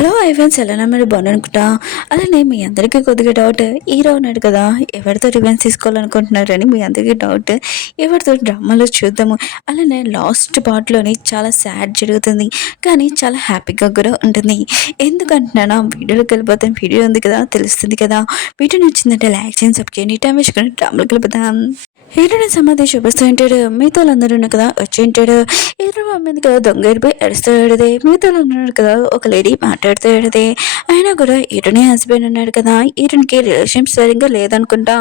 Hello ఐవన్స్ ఎలా మీరు బాగున్నానుకుంటా. అలానే మీ అందరికీ కొద్దిగా డౌట్, హీరో ఉన్నాడు కదా, ఎవరితో రివెంజ్ తీసుకోవాలనుకుంటున్నారని మీ అందరికీ డౌట్. ఎవరితో డ్రామాలో చూద్దాము. అలానే లాస్ట్ పార్ట్లోని చాలా సాడ్ జరుగుతుంది, కానీ చాలా హ్యాపీగా కూడా ఉంటుంది. ఎందుకంటున్నానా, వీడియోలోకి వెళ్ళిపోతాం. వీడియో ఉంది కదా, తెలుస్తుంది కదా. వీడియో నచ్చిందంటే లైక్ చేయండి, సబ్స్క్రైబ్ చేయండి. టైం వేసుకొని డ్రామాలోకి వెళ్ళిపోతాం. హీరోని సమాధి చూపిస్తూ ఉంటాడు. మిగతా అందరూ కదా వచ్చి ఉంటాడు. హీరో మీద కదా దొంగ వెళ్ళిపోయి ఏడుస్తూ ఏడదే. మిగతా ఉన్నాడు కదా, ఒక లేడీ మాట్లాడుతూ ఏడదే. అయినా కూడా హీరోని హస్బెండ్ ఉన్నాడు కదా, హీరోనికి రిలేషన్షిప్ సరిగ్గా లేదనుకుంటా.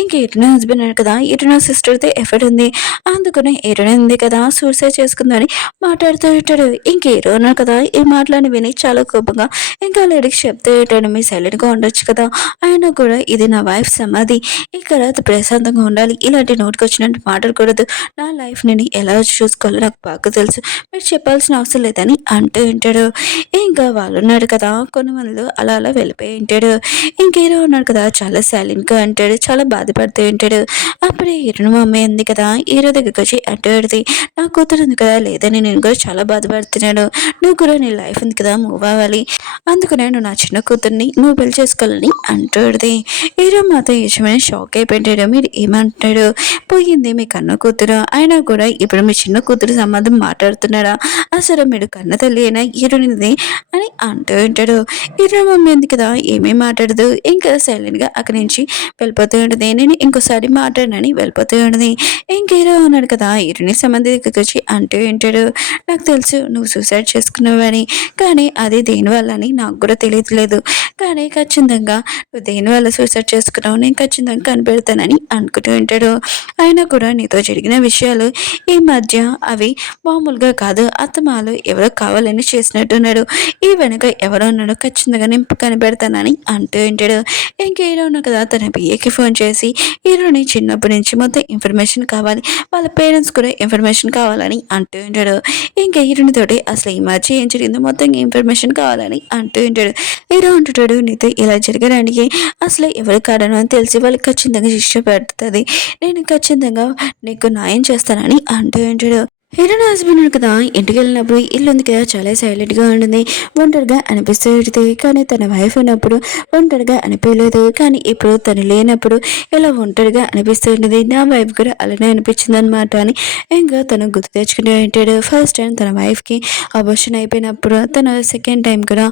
ఇంక హీరోని హస్బెండ్ ఉన్నాడు కదా, హీరోని సిస్టర్తో ఎఫర్ట్ ఉంది. అందుకని హీరోని ఉంది కదా, సూసైడ్ చేసుకుందని మాట్లాడుతూ ఉంటాడు. ఇంక హీరో ఉన్నాడు కదా, ఈ మాటలని విని చాలా కోపంగా ఇంకా లేడీకి చెప్తూ ఉంటాడు, మీరు సైలెంట్గా ఉండొచ్చు కదా. అయినా కూడా ఇది నా వైఫ్ సమాధి, ఇక్కడ ప్రశాంతంగా ఉండాలి, ఇలాంటి నోటికి వచ్చినట్టు మాట్లాడకూడదు. నా లైఫ్ నేను ఎలా చూసుకోవాలో నాకు బాగా తెలుసు, మీరు చెప్పాల్సిన అవసరం లేదని అంటూ ఉంటాడు. ఇంకా వాళ్ళు ఉన్నాడు కదా, కొన్ని మందిలో అలా అలా వెళ్ళిపోయి ఉంటాడు. ఇంకేదో ఉన్నాడు కదా, చాలా సైలెంట్గా అంటాడు, చాలా బాధపడుతూ ఉంటాడు. అప్పుడే హీరోని మమ్మీ ఉంది కదా, హీరో దగ్గరికి వచ్చి అంటాడుది, నా కూతురు ఉంది కదా, లేదని నేను కూడా చాలా బాధపడుతున్నాను. నువ్వు కూడా నీ లైఫ్ ఉంది కదా, మూవ్ అవ్వాలి. అందుకనే నువ్వు నా చిన్న కూతుర్ని నువ్వు పెళ్లి చేసుకోవాలని అంటాడుది. హీరో మాత్రం యజమాని షాక్ అయిపోయాడు. మీరు ఏమంటాడు, పోయింది మీ కన్న కూతురు, అయినా కూడా ఇప్పుడు మీ చిన్న కూతురు సంబంధం మాట్లాడుతున్నారా, అసలు మీరు కన్న తల్లి అయినా హీరోనిది అని అంటూ ఉంటాడు. హీరో మమ్మీ ఉంది కదా, ఏమీ మాట్లాడదు. ఇంకా సైలెంట్గా అక్కడి నుంచి వెళ్ళిపోతూ ఉంటుంది. నేను ఇంకోసారి మాట్లాడనని వెళ్ళిపోతూ ఉంటుంది. ఇంక హీరో ఉన్నాడు కదా, హీరోని సంబంధం దగ్గరికి వచ్చి అంటూ ఉంటాడు, నాకు తెలుసు నువ్వు సూసైడ్ చేసుకున్నావని, కానీ అది దేనివల్ల అని నాకు కూడా తెలియట్లేదు. కానీ ఖచ్చితంగా నువ్వు దేనివల్ల సూసైడ్ చేసుకున్నావు నేను ఖచ్చితంగా కనిపెడతానని అనుకుంటూ ఉంటాడు. అయినా కూడా నీతో జరిగిన విషయాలు ఈ మధ్య అవి మామూలుగా కాదు, అత్తమాలు ఎవరో కావాలని చేసినట్టున్నాడు. ఈ వెనుక ఎవరో ఉన్నాడో ఖచ్చితంగా నేను కనిపెడతానని అంటూ ఉంటాడు. ఇంక హీరో ఉన్నా కదా, తన పిఏకి ఫోన్ చేసి హీరోని చిన్నప్పటి నుంచి మొత్తం ఇన్ఫర్మేషన్ కావాలి, వాళ్ళ పేరెంట్స్ కూడా ఇన్ఫర్మేషన్ కావాలని అంటూ ఉంటాడు. ఇంకా హీరోని తోటి అసలు ఈ మధ్య ఏం జరిగిందో మొత్తం ఇన్ఫర్మేషన్ కావాలని అంటూ ఉంటాడు. హీరో అంటుంటాడు, నీతో ఇలా జరగడానికి అసలు ఎవరి కారణం అని తెలిసి వాళ్ళకి ఖచ్చితంగా శిక్ష పెడుతుంది, నేను ఖచ్చితంగా నీకు న్యాయం చేస్తానని అంటూ ఉంటాడు. హీరోయిన్ హస్బెండ్ కదా, ఇంటికి వెళ్ళినప్పుడు ఇల్లు ఉంది కదా, చాలా సైలెంట్గా ఉంటుంది, ఒంటరిగా అనిపిస్తూ ఉంటుంది. కానీ తన వైఫ్ ఉన్నప్పుడు ఒంటరిగా అనిపించలేదు, కానీ ఇప్పుడు తను లేనప్పుడు ఇలా ఒంటరిగా అనిపిస్తూ ఉంటుంది. నా వైఫ్ కూడా అలానే అనిపించింది అనమాట అని ఇంకా తను గుర్తు తెచ్చుకుంటూ ఉంటాడు. ఫస్ట్ టైం తన వైఫ్కి అబార్షన్ అయిపోయినప్పుడు తన సెకండ్ టైం కూడా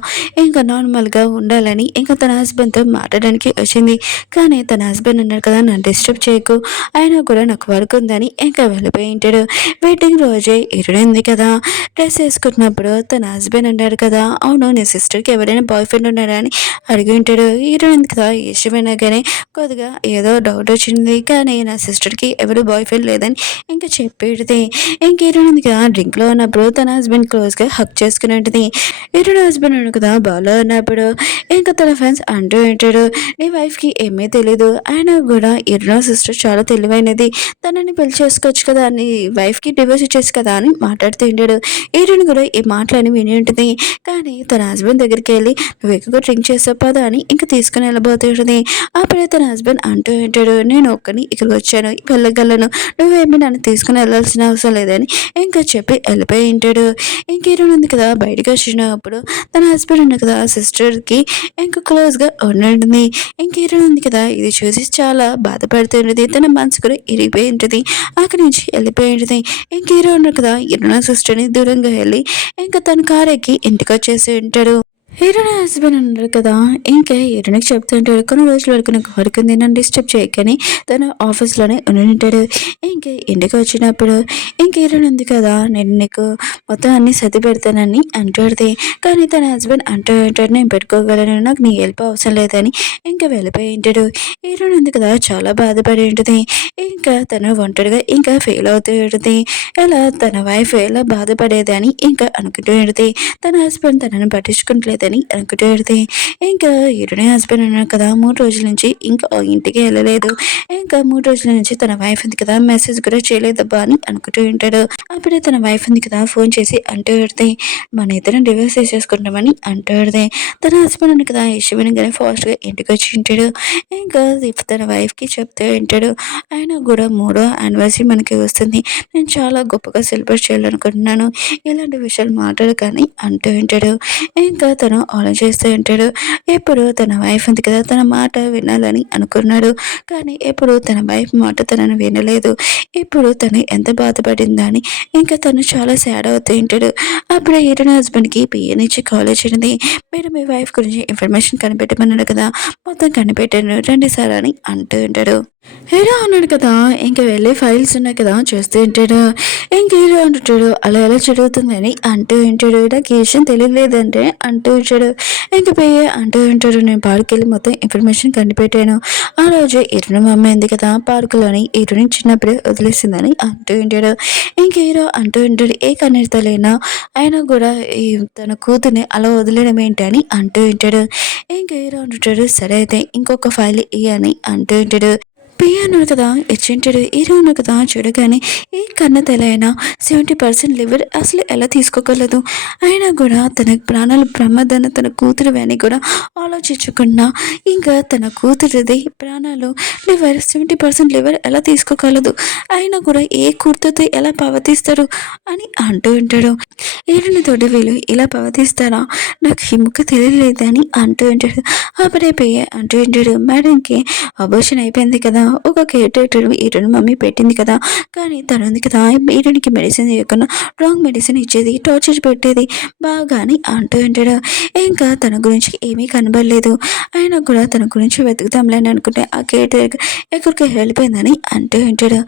ఇంకా నార్మల్గా ఉండాలని ఇంకా తన హస్బెండ్తో మాట్లాడడానికి వచ్చింది. కానీ తన హస్బెండ్ అన్నాడు కదా, నన్ను డిస్టర్బ్ చేయకు, అయినా కూడా నాకు వర్క్ ఉందని ఇంకా వెళ్ళిపోయి ఉంటాడు. వెయిటింగ్ రోజే ఇరుడింది కదా, డ్రెస్ వేసుకున్నప్పుడు తన హస్బెండ్ అన్నాడు కదా, అవును నీ సిస్టర్కి ఎవరైనా బాయ్ ఫ్రెండ్ ఉన్నాడా అని అడిగి ఉంటాడు. హీరోయిన్ కదా, ఇష్టమైనాగానే కొద్దిగా ఏదో డౌట్ వచ్చింది, కానీ నా సిస్టర్కి ఎవరు బాయ్ ఫ్రెండ్ లేదని ఇంకా చెప్పేది. ఇంక హీరోయిన్ కదా, డ్రింక్లో ఉన్నప్పుడు తన హస్బెండ్ క్లోజ్గా హక్ చేసుకుని ఉంటుంది. హీరోయిన్ హస్బెండ్ ఉన్నాడు కదా, బాలో ఉన్నప్పుడు ఇంకా తన ఫ్రెండ్స్ అంటూ ఉంటాడు, నీ వైఫ్కి ఏమీ తెలీదు, అయినా కూడా హీరోయిన్ సిస్టర్ చాలా తెలివైనది, తనని పెళ్లి చేసుకోవచ్చు కదా, నీ వైఫ్కి డివోర్స్ ఇచ్చేసి కదా అని మాట్లాడుతూ ఉంటాడు. హీరోయిన్ కూడా ఈ మాటలని విని ఉంటుంది. కానీ తన హస్బెండ్ దగ్గరికి వెళ్ళి నువ్వు ఎక్కువగా డ్రింక్ చేసావు పదా అని ఇంకా తీసుకుని వెళ్ళబోతుంటుంది. అప్పుడే తన హస్బెండ్ అంటూ ఉంటాడు, నేను ఒక్కని ఇక్కడికి వచ్చాను, వెళ్ళగలను, నువ్వేమీ నన్ను తీసుకుని వెళ్ళాల్సిన అవసరం లేదని ఇంకా చెప్పి వెళ్ళిపోయి ఉంటాడు. ఇంక హీరోయిన్ ఉంది కదా, బయటకు వచ్చినప్పుడు తన హస్బెండ్ ఉంది కదా, సిస్టర్కి ఇంకా క్లోజ్గా ఉండండి. ఇంక హీరోయిన్ ఉంది కదా, ఇది చూసి చాలా బాధపడుతుంటుంది, తన మనసు కూడా ఇరిగిపోయి ఉంటుంది, అక్కడి నుంచి వెళ్ళిపోయి ఉంటుంది. ఇంక హీరో ఉన్నారు కదా, హీరోయిన్ సిస్టర్ని దూరంగా వెళ్ళి ఇంకా తన కార్ ఎక్కి ఇంటికి వచ్చేసి ఉంటాడు. హీరోయిన్ హస్బెండ్ ఉన్నారు కదా, ఇంకా హీరోయిన్కి చెప్తుంటాడు, కొన్ని రోజుల వరకు నాకు వర్క్ ఉంది, నన్ను డిస్టర్బ్ చేయకని తన ఆఫీస్లోనే ఉంటాడు. ఇంక ఇంటికి వచ్చినప్పుడు ఇంక హీరోయిన్ ఉంది కదా, నేను నీకు మొత్తం అన్ని సర్ది పెడతానని అంటాడుది. కానీ తన హస్బెండ్ అంటూ ఉంటాడు, నేను పెట్టుకోగలను, నాకు నీ హెల్ప్ అవసరం లేదని ఇంకా వెళ్ళిపోయి ఉంటాడు. హీరోయిన్ ఉంది కదా, చాలా బాధపడి ఉంటుంది. ఇంకా తను ఒంటరిగా ఇంకా ఫెయిల్ అవుతూ ఉంటుంది. ఇలా తన వైఫ్ ఎలా బాధపడేదని ఇంకా అనుకుంటూ ఉంటుంది. తన హస్బెండ్ తనని పట్టించుకుంటలేదని అనుకుంటూ ఉంటుంది. ఇంకా హీరోయిన్ హస్బెండ్ ఉన్నాడు కదా, 3 రోజుల నుంచి ఇంకా ఇంటికి వెళ్ళలేదు. ఇంకా 3 రోజుల నుంచి తన వైఫ్ ఉంది కదా, మెసేజ్ కూడా చేయలేదబ్బా అని అనుకుంటూ ఉంటాడు. అప్పుడే తన వైఫ్ ఉంది కదా, ఫోన్ చేసి అంటూ ఉంటుంది, మన ఇద్దరం డివోర్స్ చేసేసుకుంటామని అంటూ ఉంటుంది. తన హస్బెండ్ ఉంది కదా, యశ్విని కానీ ఫాస్ట్గా ఇంటికి వచ్చి ఉంటాడు. ఇంకా తన వైఫ్కి చెప్తూ ఉంటాడు, ఆయన కూడా 3వ యానివర్సరీ మనకి వస్తుంది, నేను చాలా గొప్పగా సెలబ్రేట్ చేయాలనుకుంటున్నాను, ఇలాంటి విషయాలు మాట్లాడు కానీ అంటూ ఉంటాడు. ఇంకా తను ఆలోచిస్తూ ఉంటాడు. ఎప్పుడు తన వైఫ్ ఉంది కదా తన మాట వినాలని అనుకున్నాడు. కానీ ఎప్పుడు తన వైఫ్ మాట తనను వినలేదు. ఇప్పుడు తను ఎంత బాధపడిందా అని ఇంకా తను చాలా సాడ్ అవుతూ ఉంటాడు. అప్పుడు హీరోయిన్ హస్బెండ్కి పిఏ నుంచి కాల్ వచ్చింది. మీరు మీ వైఫ్ గురించి ఇన్ఫర్మేషన్ కనిపెట్టమన్నాడు కదా, మొత్తం కనిపెట్టాను రండి సార్ అని అంటూ ఉంటాడు. హీరో అన్నాడు కదా, ఇంక వెళ్ళి ఫైల్స్ ఉన్నాయి కదా చూస్తూ ఉంటాడు. ఇంక హీరో అంటుంటాడు అలా ఎలా జరుగుతుందని అంటూ ఉంటాడు. నాకు ఈ విషయం తెలియలేదంటే అంటూ ఉంటాడు. ఇంక పోయి అంటూ ఉంటాడు నేను పార్క్కి మొత్తం ఇన్ఫర్మేషన్ కనిపెట్టాను. ఆ రోజు ఇరుని మమ్మీ ఉంది కదా పార్కులోని ఇరుని చిన్నప్పుడే వదిలేసిందని అంటూ ఉంటాడు. ఇంక హీరో అంటూ ఉంటాడు ఏ కన్నెడతలేనా అయినా కూడా ఈ తన కూతుర్ని అలా వదిలేయడం ఏంటి అని అంటూ ఉంటాడు. ఇంక హీరో అంటుంటాడు సరే అయితే ఇంకొక ఫైల్ ఇయ్యని అంటూ ఉంటాడు. పియ్య అన్నాడు కదా ఇచ్చింటాడు. హీరో అన్నాడు కదా చూడగానే ఏ కన్న తెలైనా 70% లివర్ అసలు ఎలా తీసుకోగలదు, అయినా కూడా తన ప్రాణాలు ప్రమాదాన్ని తన కూతురు అని కూడా ఆలోచించకుండా ఇంకా తన కూతురిది ప్రాణాలు లివర్ 70% లివర్ ఎలా తీసుకోగలదు, అయినా కూడా ఏ కూతురుతో ఎలా ప్రవర్తిస్తారు అని అంటూ ఉంటాడు. తోటి వీళ్ళు ఇలా ప్రవర్తిస్తారా, నాకు ఈ ముక్క తెలియలేదని అంటూ ఉంటాడు. అప్పుడే పియ్య అంటూ ఉంటాడు మేడంకి అబోషన్ అయిపోయింది కదా, ఒక కేర్ టేకర్ ఈరుని మమ్మీ పెట్టింది కదా, కానీ తను ఉంది కదా ఈరునికి మెడిసిన్ ఇవ్వకుండా రాంగ్ మెడిసిన్ ఇచ్చేది టార్చర్ పెట్టేది బాగా అని అంటూ ఉంటాడు. ఇంకా తన గురించి ఏమీ కనబడలేదు, అయినా కూడా తన గురించి వెతుకుతాంలేని అనుకుంటే ఆ కేర్ టేకర్ ఎక్కడికి వెళ్ళిపోయిందని అంటూ ఉంటాడు.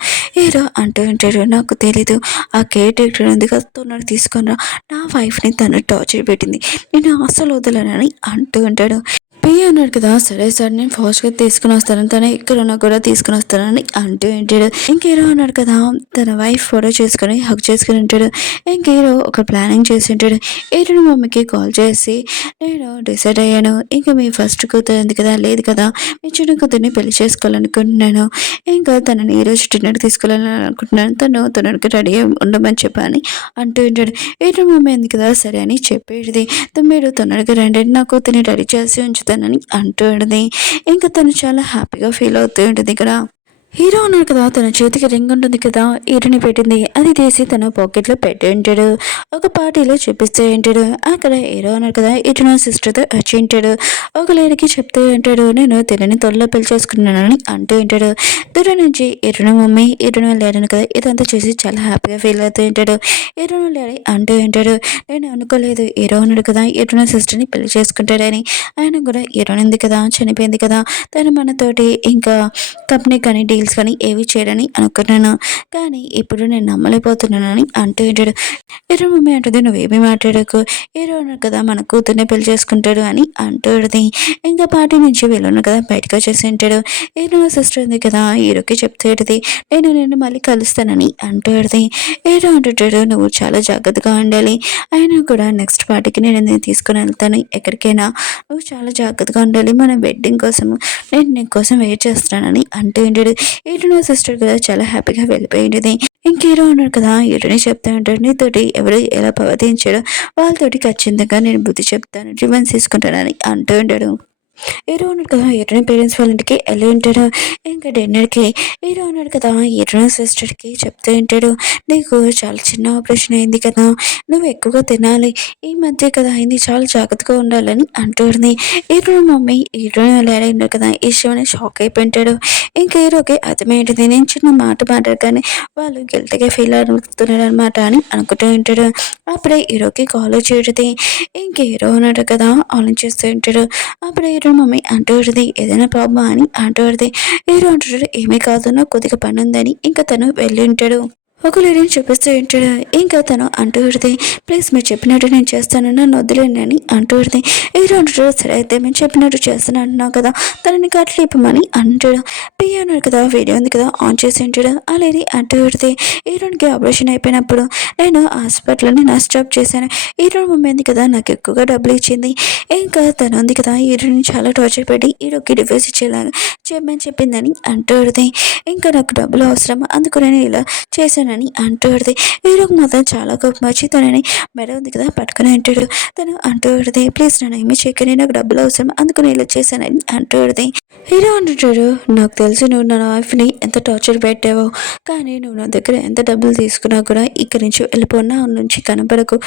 ఏదో అంటూ ఉంటాడు నాకు తెలీదు ఆ కేర్ టేకర్ ఎందుకు తొందరగా తీసుకున్నా నా వైఫ్ని తను టార్చర్ పెట్టింది నేను అస్సలు వదలనని అంటూ ఉంటాడు. పియ్య అన్నాడు కదా సరే సార్ నేను ఫాస్ట్గా తీసుకుని వస్తాను, తను ఇక్కడ ఉన్నా కూడా తీసుకుని వస్తానని అంటూ ఉంటాడు. ఇంకేరో అన్నాడు కదా తన వైఫ్ ఫోటో చేసుకుని హక్ చేసుకుని ఉంటాడు. ఇంకేరో ఒక ప్లానింగ్ చేసి ఉంటాడు. ఏరుని మమ్మీకి కాల్ చేసి నేను డిసైడ్ అయ్యాను, ఇంకా మీ ఫస్ట్ కూతురు ఉంది కదా లేదు కదా మీ చిన్న కూతుర్ని పెళ్లి చేసుకోవాలనుకుంటున్నాను, ఇంకా తనని ఈరోజు డిన్నర్ తీసుకెళ్ళాలని అనుకుంటున్నాను, తనకి రెడీ ఉండమని చెప్పని అంటూ ఉంటాడు. ఏరుని మమ్మీ ఉంది కదా సరే అని చెప్పేది మీరు తొందరగా రండి నా కూతుర్ని రెడీ చేసి ఉంచుతానని అంటూ ఉంటుంది. ఇంకా తను చాలా హ్యాపీగా ఫీల్ అవుతూ ఉంటుంది. ఇక్కడ హీరో ఉన్నాడు కదా తన చేతికి రింగ్ ఉంటుంది కదా ఈరుని పెట్టింది అది తీసి తన పాకెట్లో పెట్టి ఉంటాడు. ఒక పార్టీలో చూపిస్తూ ఉంటాడు. అక్కడ హీరో ఉన్నాడు కదా ఇటు సిస్టర్తో వచ్చి ఉంటాడు. ఒక లేడీకి చెప్తూ ఉంటాడు నేను తినని తొలిలో పెళ్లి చేసుకున్నానని అంటూ ఉంటాడు. దూరం నుంచి ఇరును మమ్మీ ఇరును లేడని కదా ఇదంతా చూసి చాలా హ్యాపీగా ఫీల్ అవుతూ ఉంటాడు. ఇరును లేడీ అంటూ ఉంటాడు నేను అనుకోలేదు హీరో ఉన్నాడు కదా ఇరును సిస్టర్ని పెళ్లి చేసుకుంటాడని, ఆయన కూడా హీరోయిన్ ఉంది కదా చనిపోయింది కదా తను మనతోటి ఇంకా కంపెనీ కానీ డీల్స్ కానీ ఏవి చేయడని అనుకున్నాను, కానీ ఇప్పుడు నేను నమ్మలేకపోతున్నానని అంటూ ఉంటాడు. హీరో మమ్మీ అంటుంది నువ్వేమీ మాట్లాడకు హీరో ఉన్నాడు కదా మన కూతుర్ని పెళ్లి చేసుకుంటాడు అని అంటూ ఉంటుంది. ఇంకా పార్టీ నుంచి వీళ్ళున్న కదా బయటకు వచ్చేసి ఉంటాడు. హీరో సిస్టర్ ఉంది కదా హీరోకి చెప్తూ ఉంటుంది నేను మళ్ళీ కలుస్తానని అంటూ ఉంటుంది. హీరో అంటుంటాడు నువ్వు చాలా జాగ్రత్తగా ఉండాలి, అయినా కూడా నెక్స్ట్ పార్టీకి నేను తీసుకుని వెళ్తాను ఎక్కడికైనా, నువ్వు చాలా జాగ్రత్తగా ఉండాలి మన వెడ్డింగ్ కోసము నేను నీ కోసం వెయిట్ చేస్తున్నానని అంటూ ఉంటాడు. హీరోయిన్ సిస్టర్ కూడా చాలా హ్యాపీగా వెళ్ళిపోయింది. ఇంక హీరో ఉన్నాడు కదా హీరోని చెప్తా ఉంటాడు నీతోటి ఎవరు ఎలా ప్రవర్తించాడో వాళ్ళతోటి ఖచ్చితంగా నేను బుద్ధి చెప్తాను రివెంజ్ తీసుకుంటానని అంటూ ఉంటాడు. హీరో ఉన్నాడు కదా హీరోయిన్ పేరెంట్స్ వాళ్ళ ఇంటికి వెళ్ళి ఉంటాడు. ఇంకా డిన్నర్కి హీరో ఉన్నాడు కదా హీరోయిన్ సిస్టర్కి చెప్తూ ఉంటాడు నీకు చాలా చిన్న ఆపరేషన్ అయింది కదా, నువ్వు ఎక్కువగా తినాలి ఈ మధ్య కదా అయింది చాలా జాగ్రత్తగా ఉండాలని అంటుంది. హీరో మమ్మీ హీరోయిన్ వెళ్ళాడు ఉన్నాడు కదా ఈ విషయం షాక్ అయిపోయింటాడు. ఇంకా హీరోకి అర్థమైంటుంది నేను చిన్న మాట మాట్లాడగానే వాళ్ళు గిల్ట్గా ఫీల్ అవుతున్నాడు అనమాట అని అనుకుంటూ ఉంటాడు. అప్పుడే హీరోకి కాల్ చేయడది. ఇంక హీరో ఉన్నాడు కదా ఆలోచిస్తూ ఉంటాడు. అప్పుడు హీరో మమ్మీ అంటూ ఉంటుంది ఏదైనా ప్రాబ్లమ్ అని అంటూ ఉంటుంది. హీరో అంటాడు ఏమీ కాదు నాకు కొద్దిగా పని ఉందని ఇంకా తను వెళ్ళి ఉంటాడు. ఒక లేడీని చూపిస్తూ ఉంటాడు. ఇంకా తను అంటూ ఉంటుంది ప్లీజ్ మీరు చెప్పినట్టు నేను చేస్తాను నన్ను వదిలేండి అని అంటూ ఉంటుంది. హీరో అంటాడు సరే అయితే మేము చెప్పినట్టు చేస్తాను అంటున్నావు కదా తనని కట్లు ఇప్పమని అంటాడు. పియ్య అన్నాడు కదా వీడియో ఉంది కదా ఆన్ చేసి ఉంటాడు. ఆ లేడీ అంటూ ఉంటుంది హీరోనికి ఆపరేషన్ అయిపోయినప్పుడు నేను హాస్పిటల్ని నా స్టాప్ చేశాను, హీరో మమ్మీ ఉంది కదా నాకు ఎక్కువగా డబ్బులు ఇచ్చింది, ఇంకా తను ఉంది కదా హీరోని చాలా టార్చర్ పెట్టి హీరోకి డివోర్స్ ఇచ్చేలాగా చెప్పమని చెప్పిందని అంటూ ఉంటుంది. ఇంకా నాకు డబ్బులు అవసరం అందుకు నేను ఇలా చేశాను చేస్తానని అంటూ పెడితే హీరోకి మాత్రం చాలా కోపం వచ్చి తనని మెడ ఉంది కదా పట్టుకుని అంటాడు. తను అంటూ పెడితే ప్లీజ్ నన్ను ఏమి చేయకని నాకు డబ్బులు అవసరం అందుకు నేను ఇలా చేశానని అంటూ పెడితే హీరో అంటుంటాడు నాకు తెలుసు నువ్వు నా వైఫ్ని ఎంత టార్చర్ పెట్టావో కానీ నువ్వు నా దగ్గర ఎంత డబ్బులు తీసుకున్నా కూడా ఇక్కడి నుంచి వెళ్ళిపోయినా నుంచి కనపడనుకో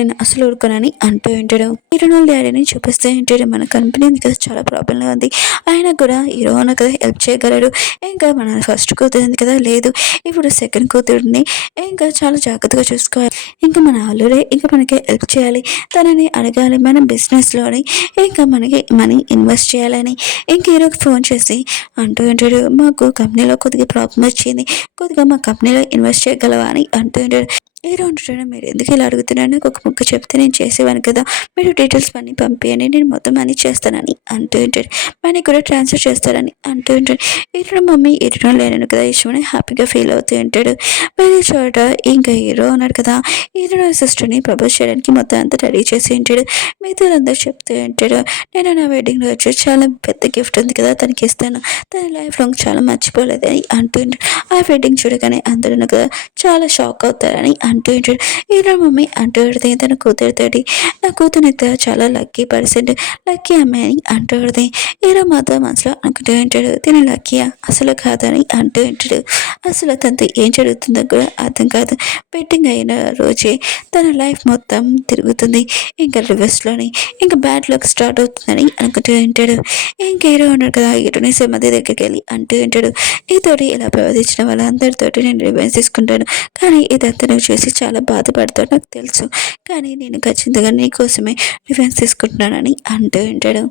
నేను అసలు ఊరుకోనని అంటూ ఉంటాడు. హీరో వాళ్ళ డాడీని చూపిస్తే ఉంటాడు మన కంపెనీ ఉంది కదా చాలా ప్రాబ్లంగా ఉంది ఆయన కూడా హీరో అన్న కదా హెల్ప్ చేయగలడు. ఇంకా మన ఫస్ట్ కూతురు ఉంది కదా లేదు ఇప్పుడు సెకండ్ కూతురుని ఇంకా చాలా జాగ్రత్తగా చూసుకోవాలి. ఇంకా మన అల్లుడే ఇంకా మనకి హెల్ప్ చేయాలి తనని అడగాలి మన బిజినెస్లోని ఇంకా మనకి మనీ ఇన్వెస్ట్ చేయాలని ఇంక హీరోకి ఫోన్ చేసి అంటూ ఉంటాడు మాకు కంపెనీలో కొద్దిగా ప్రాబ్లం వచ్చింది కొద్దిగా మా కంపెనీలో ఇన్వెస్ట్ చేయగలవా అని అంటూ ఉంటాడు. హీరో అంటున్నాడు మీరు ఎందుకు ఇలా అడుగుతున్నాను నాకు ఒక ముక్క చెప్తే నేను చేసేవాను కదా మీరు డీటెయిల్స్ మనీ పంపించండి నేను మొత్తం మనీ చేస్తానని అంటూ ఉంటాడు. మనీ కూడా ట్రాన్స్ఫర్ చేస్తారని అంటూ ఉంటాడు. హీరో మమ్మీ హీరో లేను కదా ఇష్టమని హ్యాపీగా ఫీల్ అవుతూ ఉంటాడు. వేరే చోట ఇంకా హీరో ఉన్నాడు కదా హీరో సిస్టర్ని ప్రపోజ్ చేయడానికి మొత్తం అంతా రెడీ చేసి ఉంటాడు. మిగతా అందరూ చెప్తూ ఉంటాడు నేను నా వెడ్డింగ్ రోజు చాలా పెద్ద గిఫ్ట్ ఉంది కదా తనకి ఇస్తాను తన లైఫ్ లాంగ్ చాలా మర్చిపోలేదని అంటూ ఉంటాడు. ఆ వెడ్డింగ్ చూడగానే అందరూ కదా చాలా షాక్ అవుతారని అంటూ ఉంటాడు. హీరో మమ్మీ అంటూ ఉంటుంది తన కూతురుతోటి నా కూతురితో చాలా లక్కీ పర్సెంట్ లక్కీ అమ్మాయి అని అంటూ ఉంటుంది. హీరో మాత్రం మనసులో అనుకుంటూ ఉంటాడు తిన లక్కీయా అసలు కాదని అంటూ ఉంటాడు. అసలు తనతో ఏం జరుగుతుందో కూడా అర్థం కాదు. బెట్టింగ్ అయిన రోజే తన లైఫ్ మొత్తం తిరుగుతుంది ఇంకా రివర్స్లోని ఇంకా బ్యాడ్ లక్ స్టార్ట్ అవుతుందని అనుకుంటూ ఉంటాడు. ఇంకా హీరో ఉన్నాడు కదా హీరోని సమాధి దగ్గరికి వెళ్ళి అంటూ ఉంటాడు నీతోటి ఇలా ప్రవర్తించిన వాళ్ళందరితోటి నేను రివెంజ్ తీసుకుంటాను కానీ ఇదంతా నువ్వు చేసి చాలా బాధపడతావు నాకు తెలుసు కానీ నేను ఖచ్చితంగా నీకోసమే రివెంజ్ తీసుకుంటున్నానని అంటూ ఉంటాడు.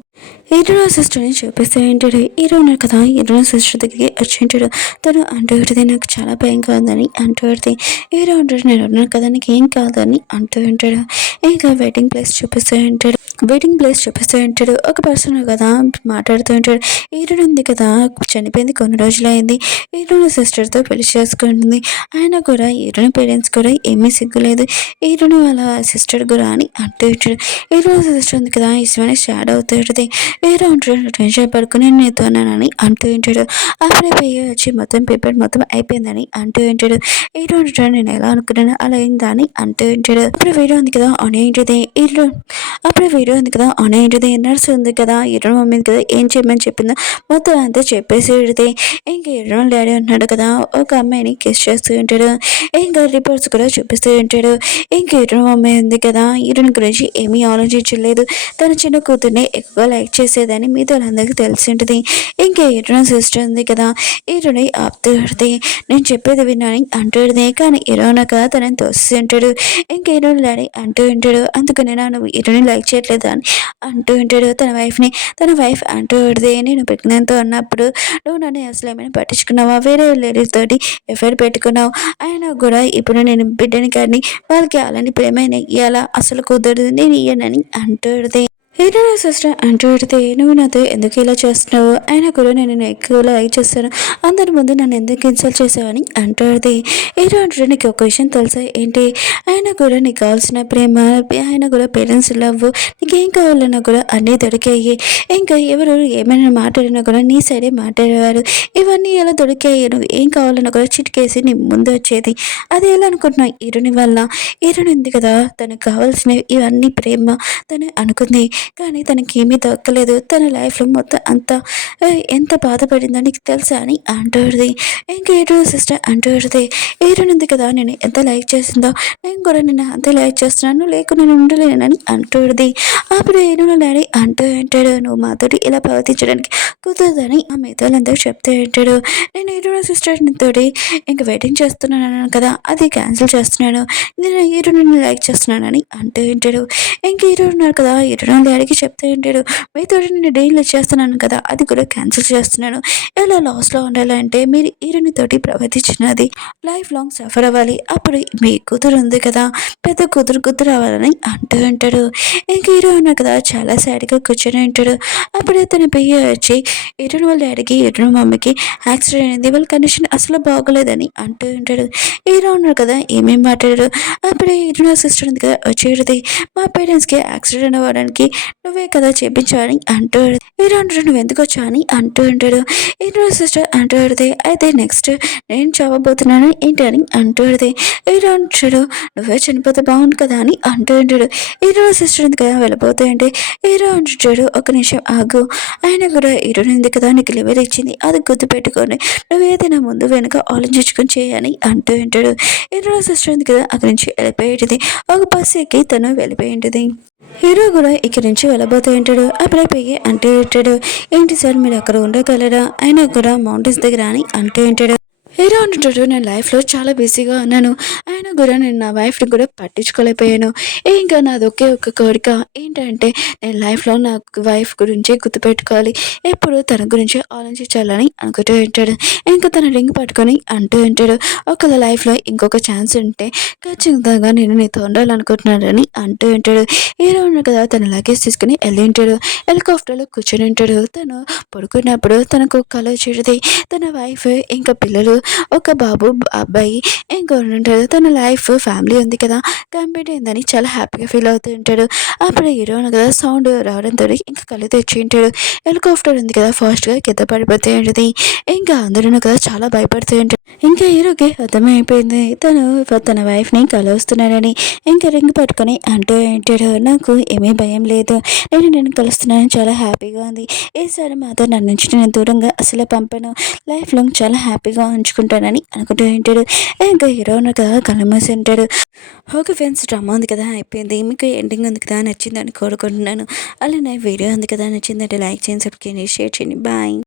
హీరో సిస్టర్ని చూపిస్తూ ఉంటాడు. హీరో ఉన్నారు కదా హీరో సిస్టర్ దగ్గరికి వచ్చి ఉంటాడు. తను అంటూ ఉంటుంది నాకు చాలా భయం కాదని అంటూ ఉంటుంది. హీరో అంటాడు నేను ఉన్నాను కదా నీకు ఏం కాదని అంటూ ఉంటాడు. ఇంకా వెడ్డింగ్ ప్లేస్ చూపిస్తూ ఉంటాడు. వెడ్డింగ్ ప్లేస్ చూపిస్తూ ఉంటాడు. ఒక పర్సన్ కదా మాట్లాడుతూ ఉంటాడు. హీరో ఉంది కదా చనిపోయింది కొన్ని రోజులైంది హీరోని సిస్టర్తో పెళ్లి చేసుకుంటుంది. ఆయన కూడా హీరోని పేరెంట్స్ కూడా ఏమీ సిగ్గులేదు హీరోని వాళ్ళ సిస్టర్ కూడా అని అంటూ ఉంటాడు. హీరో సిస్టర్ ఉంది కదా ఇష్టమని షాడ్ అవుతూ ఉంటుంది. హీరో ఉంటాడు టెన్షన్ పడుకుని నీతో అన్నానని అంటూ ఉంటాడు. అప్పుడే పోయి వచ్చి మొత్తం పేపర్ మొత్తం అయిపోయిందని అంటూ ఉంటాడు. హీరో ఉంటాడు నేను ఎలా అనుకున్నాను అలా అయిందా అని అంటూ ఉంటాడు. అప్పుడు వీడియో ఉంది కదా ఆన్ ఏంటిది హీరో అప్పుడు వీడియో ఉంది కదా ఆన్ ఏంటిది నర్స్ ఉంది కదా హీరో మమ్మీ కదా ఏం చేయమని చెప్పిందో మొత్తం అంతా చెప్పేసి విడితే ఇంక హీరో డాడీ ఉన్నాడు కదా ఒక అమ్మాయిని కిస్ చేస్తూ ఉంటాడు. ఇంకా రిపోర్ట్స్ కూడా చూపిస్తూ ఉంటాడు. ఇంక హీరో అమ్మాయి ఉంది కదా హీరోని గురించి ఏమీ ఆలోచించలేదు తన చిన్న కూతుర్ని ఎక్కువగా లైక్ చేసేదని మీతో అందరికీ తెలిసి ఉంటుంది. ఇంకా హీరో సిస్టర్ ఉంది కదా హీరోని ఆపుతూ ఉంటుంది నేను చెప్పేది విన్నాని అంటూ ఉంటుంది. కానీ హీరోన కదా తనని తోసి ఉంటాడు. ఇంక హీరో డాడీ అంటూ ఉంటాడు అందుకనే నువ్వు హీరోని లైక్ చేయట్లేదు అని అంటూ ఉంటాడు. తన వైఫ్ అంటూ ఉంటుంది నేను ప్రెగ్నెంట్తో ఉన్నప్పుడు నువ్వు నన్ను అసలు ఏమైనా పట్టించుకున్నావా వేరే లేడీతోటి ఎఫ్ఐఆర్ పెట్టుకున్నావు అయినా కూడా ఇప్పుడు నేను బిడ్డని కానీ వాళ్ళకి అలాంటి ప్రేమైన ఇవ్వాలా అసలు కుదరదు నేను ఇయ్యనని అంటుంది. హీరో సిస్టర్ అంటూ పెడితే నువ్వు నాతో ఎందుకు ఇలా చేస్తున్నావు అయినా కూడా నేను ఎక్కువ లైక్ చేస్తాను అందరి ముందు నన్ను ఎందుకు ఇన్సల్ట్ చేసావని అంటుంది. హీరో అంటాడు నీకు ఒక విషయం తెలుసా ఏంటి అయినా కూడా నీకు కావాల్సిన ప్రేమ ఆయన కూడా పేరెంట్స్ లవ్ నీకేం కావాలన్నా కూడా అన్నీ దొరికాయి ఇంకా ఎవరు ఏమైనా మాట్లాడినా కూడా నీ సైడే మాట్లాడేవారు ఇవన్నీ ఎలా దొరికాయి నువ్వు ఏం కావాలన్నా కూడా చిటికేసి నీ ముందు వచ్చేది అది ఎలా అనుకుంటున్నావు హీరోని వల్ల హీరోని ఉంది కదా తనకు కావాల్సినవి ఇవన్నీ ప్రేమ తను అనుకుంది కానీ తనకి ఏమీ దక్కలేదు తన లైఫ్లో మొత్తం అంతా ఎంత బాధపడిందో నీకు తెలుసా అని అంటుంది. ఇంకా హీరో సిస్టర్ అంటుంది హీరోని ఉంది కదా నేను ఎంత లైక్ చేసిందో నేను కూడా నేను అంతే లైక్ చేస్తున్నాను లేక నేను ఉండలేనని అంటుంది. అప్పుడు హీరో డాడీ అంటూ ఉంటాడు నువ్వు మాతోటి ఇలా ప్రవర్తించడానికి కుదరదని ఆ మిగతాలందరూ చెప్తూ ఉంటాడు. నేను హీరో సిస్టర్ తోటి ఇంక వెయిటింగ్ చేస్తున్నాను కదా అది క్యాన్సిల్ చేస్తున్నాను నేను హీరోని లైక్ చేస్తున్నానని అంటూ ఉంటాడు. ఇంక హీరో ఉన్నారు కదా హీరో డాడీకి చెప్తూ ఉంటాడు మీతో నేను డీల్ చేస్తున్నాను కదా అది కూడా క్యాన్సిల్ చేస్తున్నాను ఎలా లాస్లో ఉండాలంటే మీరు హీరోని తోటి ప్రవర్తించినది లైఫ్ లాంగ్ సఫర్ అవ్వాలి అప్పుడు మీ కూతురు ఉంది కదా పెద్ద కూతురు అవ్వాలని అంటూ ఉంటాడు. ఇంక హీరో ఉన్నారు కదా చాలా సాడ్గా కూర్చొని ఉంటాడు. అప్పుడే తన పియ్య వచ్చి ఎరుణ్ వాళ్ళ డాడీకి ఎరుణ్ మమ్మీకి యాక్సిడెంట్ అయింది, వాళ్ళ కండిషన్ అసలు బాగోలేదని అంటూ ఉంటాడు. హీరో ఉన్నారు కదా ఏమేం మాట్లాడారు. అప్పుడే ఎరుణ్ సిస్టర్ ఉంది కదా వచ్చేది, మా పేరెంట్స్కి యాక్సిడెంట్ అవ్వడానికి నువ్వే కదా చెప్పించావని అంటూ హీరో అంటాడు, నువ్వు ఎందుకు వచ్చా అని అంటూ ఉంటాడు. హీరో సిస్టర్ అంటూ అడితే అయితే నెక్స్ట్ నేను చావబోతున్నాను ఏంటని అంటూ అడితే హీరో అంటాడు, నువ్వే చనిపోతే బాగుంది కదా అని అంటూ ఉంటాడు. హీరో సిస్టర్ ఉంది కదా వెళ్ళిపోతే అంటే హీరో అంటాడు, ఒక నిమిషం ఆగు, ఆయన కూడా హీరోయిన్ ఉంది కదా నీకు లివర్ ఇచ్చింది అది గుర్తు పెట్టుకొని నువ్వు ఏదైనా ముందు వెనుక ఆలోచించుకొని చేయని అంటూ ఉంటాడు. హీరో సిస్టర్ ఉంది కదా అక్కడి నుంచి వెళ్ళిపోయేది. ఒక బస్సు ఎక్కి తను వెళ్ళిపోయింది. హీరో కూడా ఇక్కడి నుంచి వెళ్ళబోతూ ఉంటాడు. అప్పుడే పోయి అంటే ఉంటాడు, ఏంటి సార్ మీరు అక్కడ ఉండగలరా, అయినా కూడా మౌంటైన్స్ దగ్గర అని అంటూ ఉంటాడు. హీరో అంటుంటాడు, నేను లైఫ్లో చాలా బిజీగా ఉన్నాను, అయినా కూడా నేను నా వైఫ్ని కూడా పట్టించుకోలేకపోయాను. ఇంకా నాది ఒకే ఒక కోరిక ఏంటంటే నేను లైఫ్లో నా వైఫ్ గురించి గుర్తుపెట్టుకోవాలి, ఎప్పుడు తన గురించి ఆలోచించాలని అనుకుంటూ ఉంటాడు. ఇంకా తన రింగ్ పట్టుకొని అంటూ ఉంటాడు, ఒకళ్ళ లైఫ్లో ఇంకొక ఛాన్స్ ఉంటే ఖచ్చితంగా నేను నీతో ఉండాలనుకుంటున్నానని అంటూ ఉంటాడు. హీరో ఉన్నాడు కదా తన లగేజ్ తీసుకుని వెళ్ళి ఉంటాడు. హెలికాప్టర్లో కూర్చొని ఉంటాడు. తను పడుకున్నప్పుడు తనకు కల వచ్చేది, తన వైఫ్ ఇంకా పిల్లలు, ఒక బాబు అబ్బాయి ఇంకా ఉంటాడు. తన లైఫ్ ఫ్యామిలీ ఉంది కదా కంప్లీట్ అయిందని చాలా హ్యాపీగా ఫీల్ అవుతూ ఉంటాడు. అప్పుడు హీరో కదా సౌండ్ రావడంతో ఇంకా కళ్ళు తెచ్చి ఉంటాడు. హెలికాప్టర్ ఉంది కదా ఫాస్ట్గా కింద పడిపోతూ ఉంటుంది. ఇంకా అందరూ కదా చాలా భయపడుతూ ఉంటాడు. ఇంకా హీరోకి అర్థమైపోయింది తను తన వైఫ్ని కలుస్తున్నాడని. ఇంకా రింగ్ పట్టుకొని అంటూ ఉంటాడు, నాకు ఏమీ భయం లేదు, నేను కలుస్తున్నానని చాలా హ్యాపీగా ఉంది, ఈసారి మాత్రం నన్ను నుంచి నేను దూరంగా అసలు పంపను, లైఫ్ లాంగ్ చాలా హ్యాపీగా ఉంచుకుంటానని అనుకుంటూ ఉంటాడు. ఇంకా హీరో కదా కళ్ళు మూసి ఉంటాడు. ఓకే ఫ్రెండ్స్, డ్రామా ఉంది కదా అయిపోయింది, మీకు ఎండింగ్ ఉంది కదా నచ్చిందని కోరుకుంటున్నాను. అలానే వీడియో ఉంది కదా నచ్చిందంటే లైక్ చేయండి, సబ్స్క్రైబ్ చేయండి, షేర్ చేయండి. బాయ్.